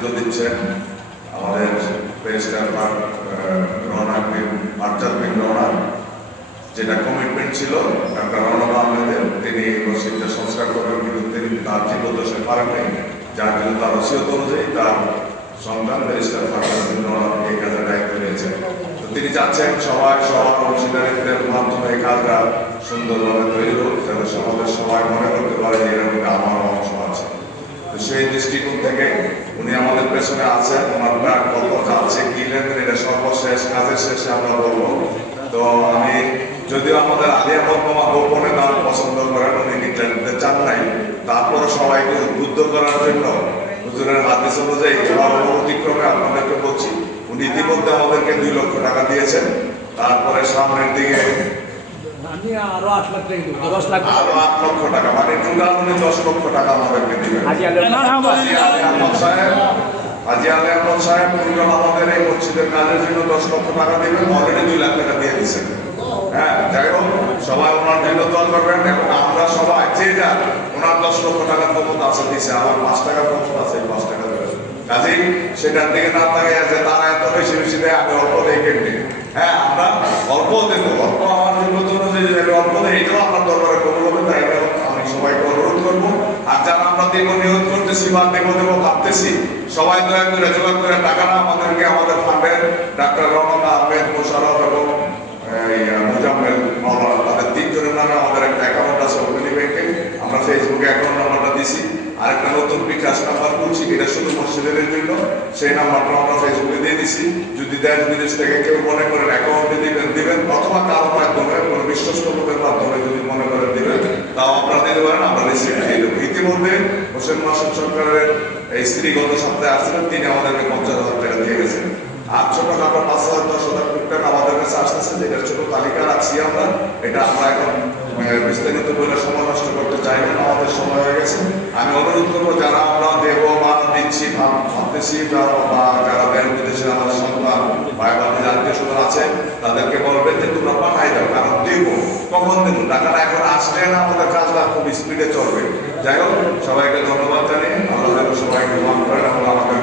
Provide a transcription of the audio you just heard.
নেতৃত্ব দিচ্ছেন আমাদের ব্যারিস্টার রওনা, যেটা কমিটমেন্ট ছিল ডাক্তার রওনা আহমেদের, তিনি মসজিদটা সংস্কার করবেন, কিন্তু তিনি তার জীবন দোষে পারেননি, যার জন্য তার ওসিয়ত অনুযায়ী তার সন্তান ব্যারিস্টার এই কাজের দায়িত্ব নিয়েছেন। তো তিনি চাচ্ছেন সবার অংশীদারিত্বের মাধ্যমে এই কাজটা সুন্দরভাবে তৈরি হোক, যাতে সমাজের সবাই মনে করতে পারে যে এর মধ্যে আমার অংশ আছে। তো সেই দৃষ্টিকোণ থেকে উনি আমাদের পেছনে আছেন। ওনারটা কত যাচ্ছে কি লেনদেন এটা সর্বশেষ কাজের শেষে আমরা বলবো। তো আমি যদিও আমাদের আলিয়া বর্তমান গোপনে নাম পছন্দ করেন, উনি ডিক্লেয়ার দিতে চান নাই, তারপরে সবাইকে উদ্বুদ্ধ করার জন্য হুজুরের হাদিস অনুযায়ী অতিক্রমে আপনাদেরকে বলছি, উনি ইতিমধ্যে আমাদেরকে 2 লক্ষ টাকা দিয়েছেন। তারপরে সামনের দিকে আরো 8 লাখ টাকা দিব, 10 লাখ আরো 8 লক্ষ টাকা, মানে টোটাল উনি 10 লক্ষ টাকা আমাদেরকে দিবেন। হাজী আলী আহমদ সাহেব টোটাল আমাদের এই মসজিদের কাজের জন্য 10 লক্ষ টাকা দিবেন, অলরেডি 2 লাখ টাকা দিয়ে দিচ্ছেন। হ্যাঁ, যাই হোক, সবাই ওনার জন্য দোয়া করবেন এবং আমরা সবাই যে যা ওনার 10 লক্ষ টাকার ক্ষমতা আছে দিচ্ছে, আমার 5 টাকার ক্ষমতা আছে, 5 টাকা দেবে। কাজেই সেটার দিকে না তাকাই আছে তারা এত বেশি বেশি দেয়, আমি অল্প দেয় কেটে। হ্যাঁ, আমরা অল্প দেবো, অল্প আমার জন্য অল্প দেয়, এটাও আপনার দরবারে কবুল হবে। তাই আমি সবাইকে অনুরোধ করবো, আর যারা আমরা দেব নিয়োগ করতেছি বা দেবো ভাবতেছি, সবাই দয়া করে যোগাযোগ করে টাকাটা আমাদেরকে আমাদের ফান্ডের ডাক্তার রওনা আহমেদ, মোশারফ এবং মুজাম্মেল মাওলানা, তাদের 3 জনের নামে আমাদের একটা অ্যাকাউন্ট আছে অগ্রণী ব্যাংকে। আমরা ফেসবুকে অ্যাকাউন্ট নাম্বারটা দিছি, আরেকটা নতুন বিকাশ নাম্বার খুলছি, এটা শুধু মসজিদের জন্য, সেই নাম্বারটা আমরা ফেসবুকে দিয়ে দিছি। যদি দেশ বিদেশ থেকে কেউ মনে করেন অ্যাকাউন্টে দিবেন, অথবা কারো মাধ্যমে কোনো বিশ্বস্ত লোকের মাধ্যমে যদি মনে করেন দিবেন, তাও আপনারা দিতে পারেন, আমরা রিসিভ দিয়ে দেবো। ইতিমধ্যে হোসেন মাসুদ সরকারের এই স্ত্রী গত সপ্তাহে আসছিলেন, তিনি আমাদেরকে 50,000 টাকা দিয়ে গেছেন। আর ছোটখাটো 5,000 10,000 টাকা আমাদের কাছে আসতেছে, যেটা ছোট তালিকা রাখছি আমরা। এটা আমরা এখন বিস্তারিত বলে সময় নষ্ট করতে চাই না, আমাদের সময় হয়ে গেছে। আমি অনুরোধ করবো, যারা আমরা দেব বা দিচ্ছি ভাবতেছি বা যারা দেশ বিদেশে আমাদের সন্তান ভাই বান্ধব আত্মীয় স্বজন আছে, তাদেরকে বলবেন যে তোমরা পাঠাই দাও, কারণ দেব কখন দেব, টাকাটা এখন আসলে না, আমাদের কাজটা খুব স্পিডে চলবে। যাই হোক, সবাইকে ধন্যবাদ জানিয়ে আল্লাহ সবাইকে গ্রহণ করেন এবং আমাদের